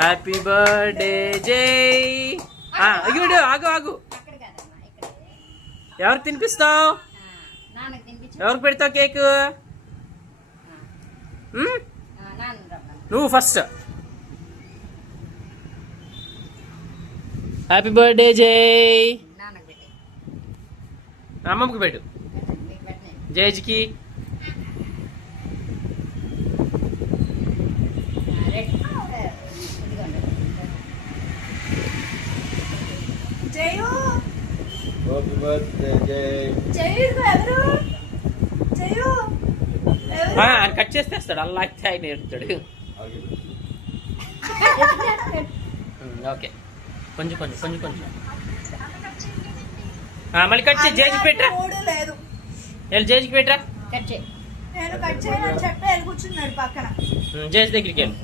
Happy birthday జై. అయ్యుడు ఆగు ఆగు. ఎవరికి తినిపిస్తావు? ఎవరికి పెడతావు కేక్? నువ్వు ఫస్ట్. హ్యాపీ బర్త్డే జై. అమ్మమ్మకి పెట్టు. జైజ్కి. కట్ చేస్తేస్తాడు అలా ఆయన ఏడుతాడు. ఓకే కొంచెం కొంచెం కొంచెం కొంచెం మళ్ళీ కట్ చేయి. జేజ్కి పెట్టరా. జేజ్కి పెట్టరా. జేజ్ దగ్గరికి వెళ్ళు.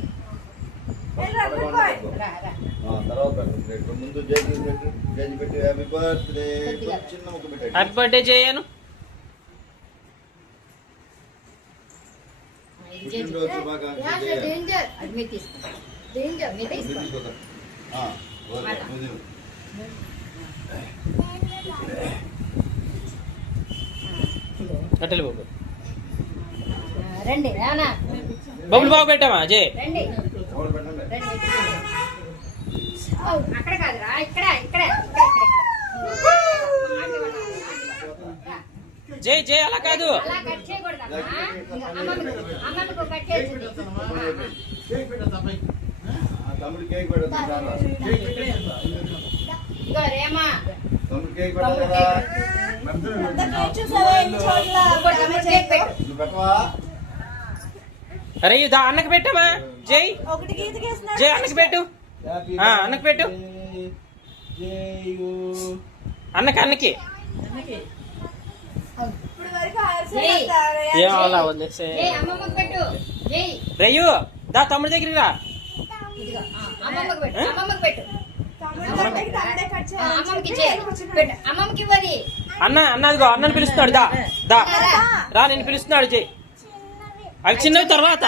హ్యాపీ బర్త్డే చేయను. కట్టెలు బాబు రండి. బబుల్ బాబు పెట్టామా జయ్. అక్కడ కాదురా, ఇక్కడ ఇక్కడ జై జై అలా కాదు. అలా కట్ చేయకూడదు. అమ్మకు కట్ చేసి రేమా అరే ఇదా అన్నకు పెట్టామా జై. జై అన్నకి పెట్టు. అన్నకి పెట్టు. అన్నకి అన్నకి ఏమలా ఉంది. రయ్యు దా తమ్ముడి దగ్గరికి రా. అన్న అన్నదిగో అన్నని పిలుస్తున్నాడు. దా దా రా నేను పిలుస్తున్నాడు. జై అవి చిన్నవి తర్వాత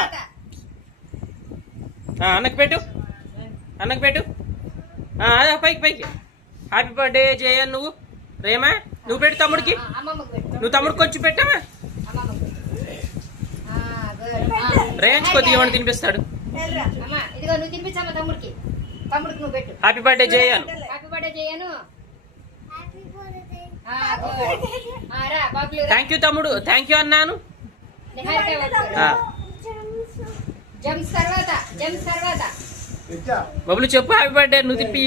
అన్నకి పెట్టు. అన్నకి పెట్టు. పైకి పైకి. హ్యాపీ బర్త్డే జయ. నువ్వు రేమా నువ్వు పెట్టు తమ్ముడికి. నువ్వు తమ్ముడికి వచ్చి పెట్టావా. రేంజ్ కొద్దిగా ఏమని తినిపిస్తాడు. హ్యాపీ బర్త్డే జయను. థ్యాంక్ యూ తమ్ముడు. థ్యాంక్ యూ అన్నాను. బబులు చెప్పు హ్యాపీ బర్త్డే. నువ్వు తిప్పి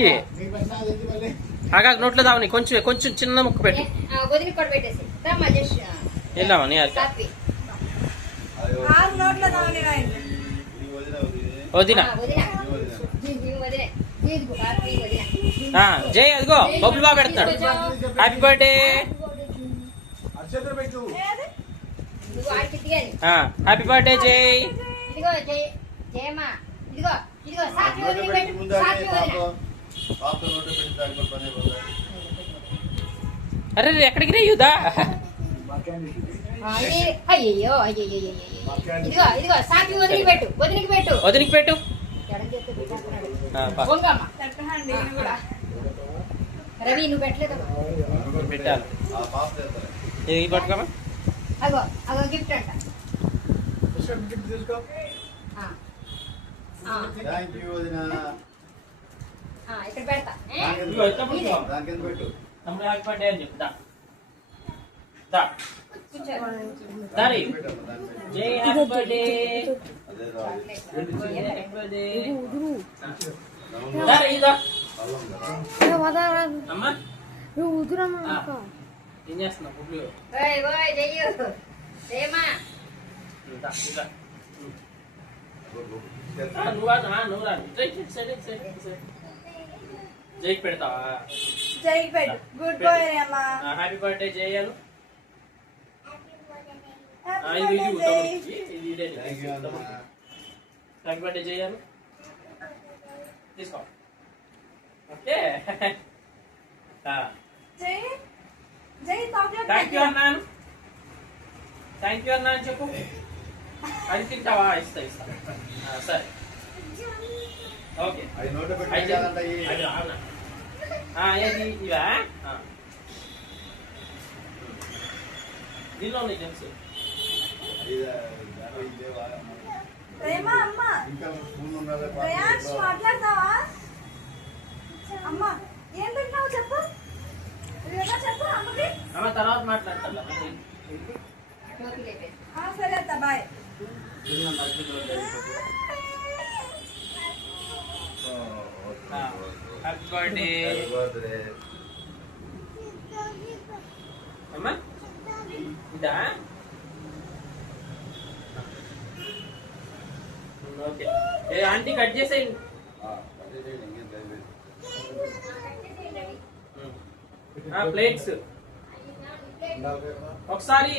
ఆగా నోట్లో దావని. కొంచెం కొంచెం చిన్న ముక్క పెట్టు. వెళ్ళామా నీ వదినా. జై అదిగో బబులు బాగా పెడతాడు. Happy birthday. హ్యాపీ బర్త్డే జై. అరే ఎక్కడికి రేయుదా. అయ్యో ఇదిగో ఇదిగో సాకి వదిలికి పెట్టు. వదిలికి పెట్టు. వదిలికి పెట్టు. రవి నువ్వు పెట్టలేదు. పెట్టాలి. ఇది పట్టుకోమా. అగో అగో గిఫ్ట్ అంట. ఇక్కడ పెడతా. తమ్ముడు హ్యాపీ బర్త్డే అని చెప్పు. జై హ్యాపీ బర్త్డే. ఏం చేస్తున్నావు? నువ్వు రా. జైకి పెడతావా? జైకి పెట్టు. గుడ్ బాయ్ అమ్మా. హ్యాపీ బర్త్డే జయను. హ్యాపీ బర్త్డే జయను. తీసుకో. Okay Jai Jai chocolate. Thank you అన్నాను. థ్యాంక్ యూ అన్నాను చెప్పు. అది తింటావా? ఇస్తా ఇస్తా. సరే ఓకే. అది రానా? ఏది ఇవా? దీనిలో ఉన్నాయి జెమ్స్. ప్రేమ అమ్మ రేయాన్స్ మాట్లాడతావా? అమ్మ ఏం తింటున్నావు చెప్పు. ఇదేనా చెప్పు అమ్మకి. అమ్మ తర్వాత మాట్లాడతా. సరే అత్త బాయ్. హ్యాపీ బర్త్డే అమ్మా. ఇదా? ఓకే. ఏ ఆంటీ కట్ చేసేయండి. ప్లేట్స్ ఒకసారి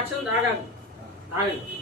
అక్షరం ఆగండి.